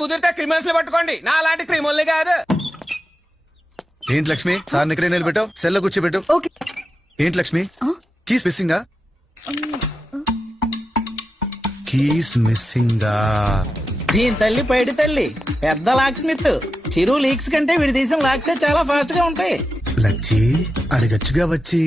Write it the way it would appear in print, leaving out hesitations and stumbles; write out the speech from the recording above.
కుదిరితే క్రిమినల్స్ పట్టుకోండి, నా అలాంటి క్రిమినల్ కాదు. ఏంటి లక్ష్మి సార్ ఇక్కడే నిలబెట్టావు, సెల్లో కూర్చోబెట్టు. ఓకే. ఏంటి లక్ష్మి కీస్ మిస్సింగా? కీస్ మిస్సింగా? దీని తల్లి పైడి తల్లి పెద్ద లాక్ స్మిత్. చిరు లీక్స్ కంటే వీడి తీసిన లాక్సే చాలా ఫాస్ట్ గా ఉంటాయి. లచ్చి అడగచ్చుగా వచ్చి.